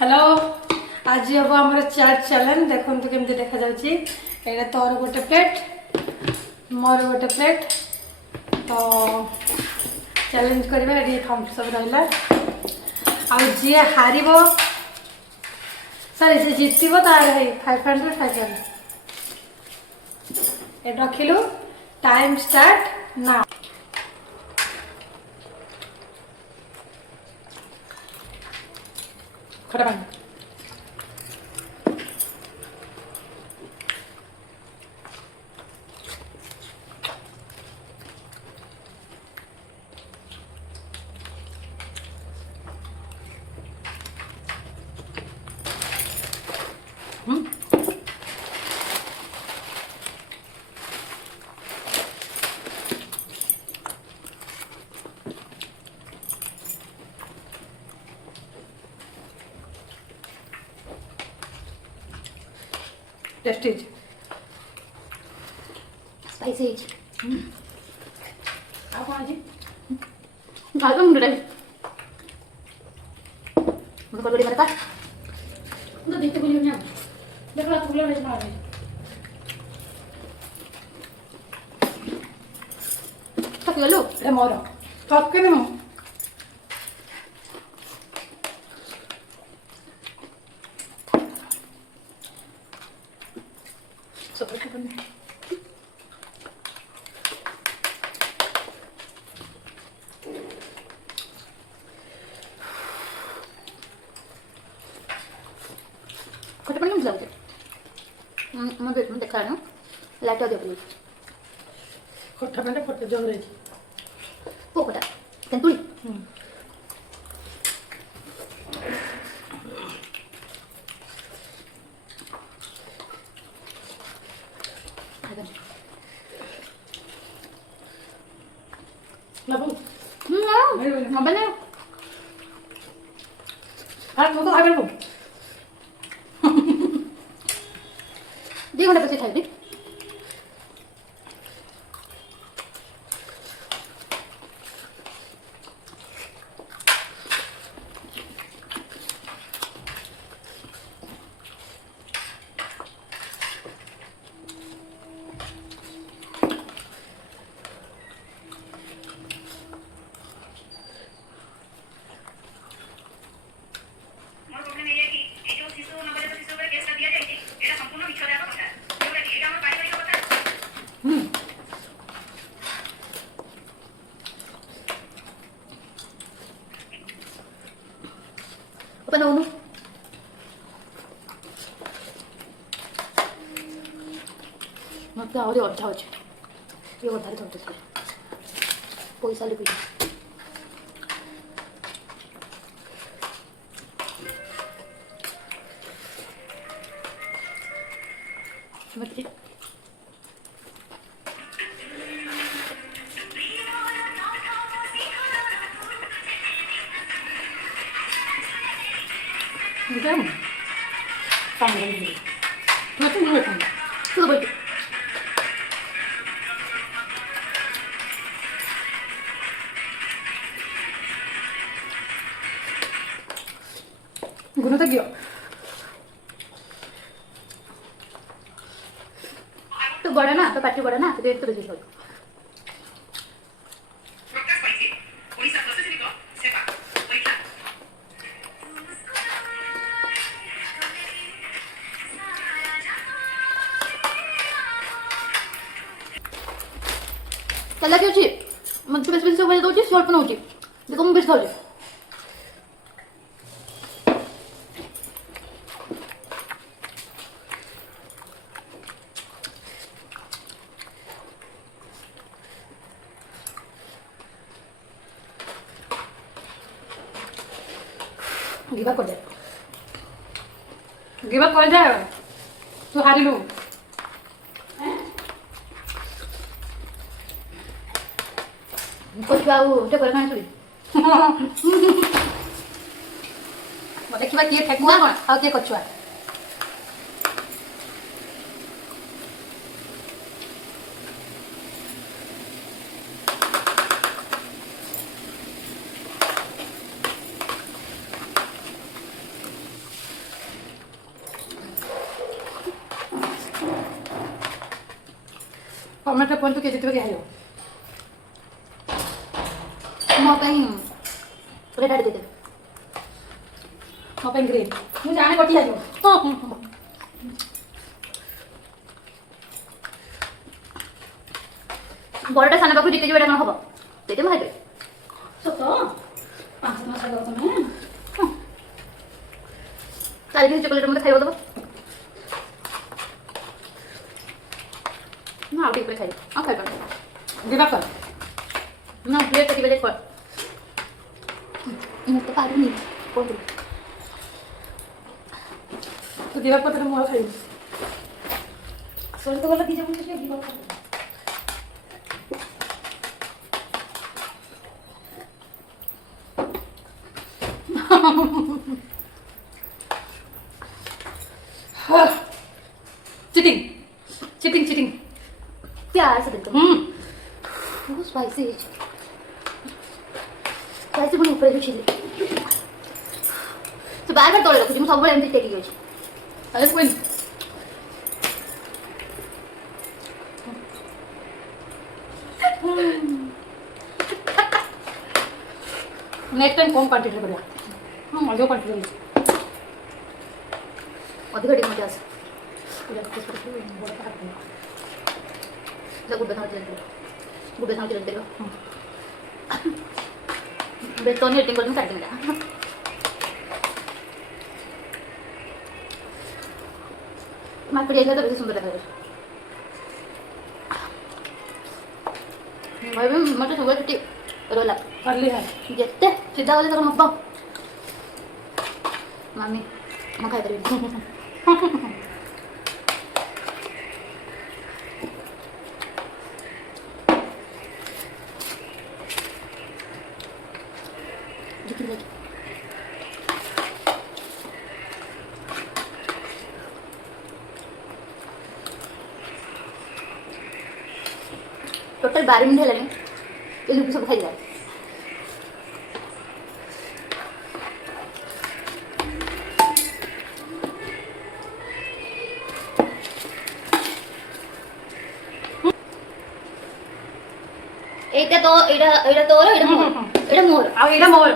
Hello आज हम आम चाट चैलेंज देखो केमती देखा जाउची एटा तोर गोटे प्लेट मोर गोटे प्लेट तो चैलेंज करबा ये थम्स अप रहला आ जी हारिबो सॉरी जे जीतबो तार है 500 500 ए रखिलु टाइम स्टार्ट नाउ खड़ा पानी टेस्टीज स्पाइसी आ कौन जी गाल मुंडे मुझे कोई बड़ी मरता तो देखते बोलियो ना देखो आप बोलो नहीं मार थक गलो ए मोर थक के नहीं सब के बने खट्टा पानी मुझे मुझे देखा ना लाइट आ गया खट्टा पानी खट्टा जग रही वो खट्टा तेंतुली लाबू बने हां तो खाबे को 2 घंटा पछे खाइबी Open uno. मत आउरी अड्डा होचे ये अड्डा रे करते थे पैसा ले पी मत Então, tá bom. Mas tu não vai comer. tudo bem Guno tak gyo. तो बड़ा ना तो पार्टी बड़ा ना तो देर तो बजे हो चला क्यों मत बेस बेस से बजे दोची स्वल्प नहोची देखो मैं बेस खाऊची गिव अप कर दे गिव अप कर जाए तू हारिलु कुछ बाबू तो कर खाने सुई मत देखिबा किए फेकबो ना आ के कछुआ କମେଣ୍ଟରେ କୁହନ୍ତୁ କିଏ ଜିତିବ କିଏ ହାରିବ। ମୋ ପାଇଁ ରେଡ୍ ଆଡ୍ ଦେଇଦେବେ। ମୋ ପାଇଁ ଗ୍ରୀନ୍। ମୁଁ ଜାଣେ ଗୋଟିଏ ହାରିବ। ବଡ଼ଟା ସାନ ପାଖକୁ ଜିତିଯିବ ଏଇଟା କ'ଣ ହବ? ସେଇଟା ମୁଁ ହାରିବି। ସତ 5 ମାସ ଆଗ ତମେ ଚାରି କେଜି ଚକୋଲେଟ୍ ମୋତେ ଖାଇବାକୁ ଦେବ। ମୁଁ ଆଉ ଟିକେ ଖାଇବି। ଆଉ ଖାଇପାରୁନି। ଯିବା କର। ନା ପ୍ଲେଟ୍ ଟିକେ କର। ମୁଁ ତ ପାରୁନି। କ'ଣ କରିବି? ତୁ ଯିବା ପତ୍ର ମୋର ଖାଇବି। ଶୋଇ ତ ଗଲା 2 ଜଣ ଯିବା କର। चिटिंग चिटिंग चिटिंग प्यार से देते बहुत स्पाइसी है। स्पाइसी पुणी ऊपर जो चिली तो बार बार तले रखुची। मु सब एमती टेकी अछि। अरे कोई नेक्स्ट टाइम कम क्वांटिटी करिया। हां मजो क्वांटिटी करिया। अधिक टिक मत आस पूरा कुछ करके बहुत खराब है। गुड्डे खाना चलते रहो। बेस्ट तो नहीं एडिटिंग करके काट देंगे। मार्केट एरिया तो बेसी सुंदर देखा भाई मत सुबह छुट्टी रोला करली है जेते सीधा वाले तो हम मामी मैं खाई करी टोटल 12 मिनट है ये लुक सब खाई जाए। एटा तो एटा तोर एटा मोर आ एटा मोर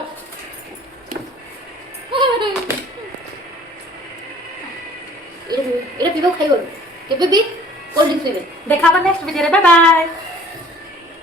एटा पीबो खाइबो केबे भी कोल्ड ड्रिंक्स पीबे। देखा नेक्स्ट वीडियो रे बाय बाय।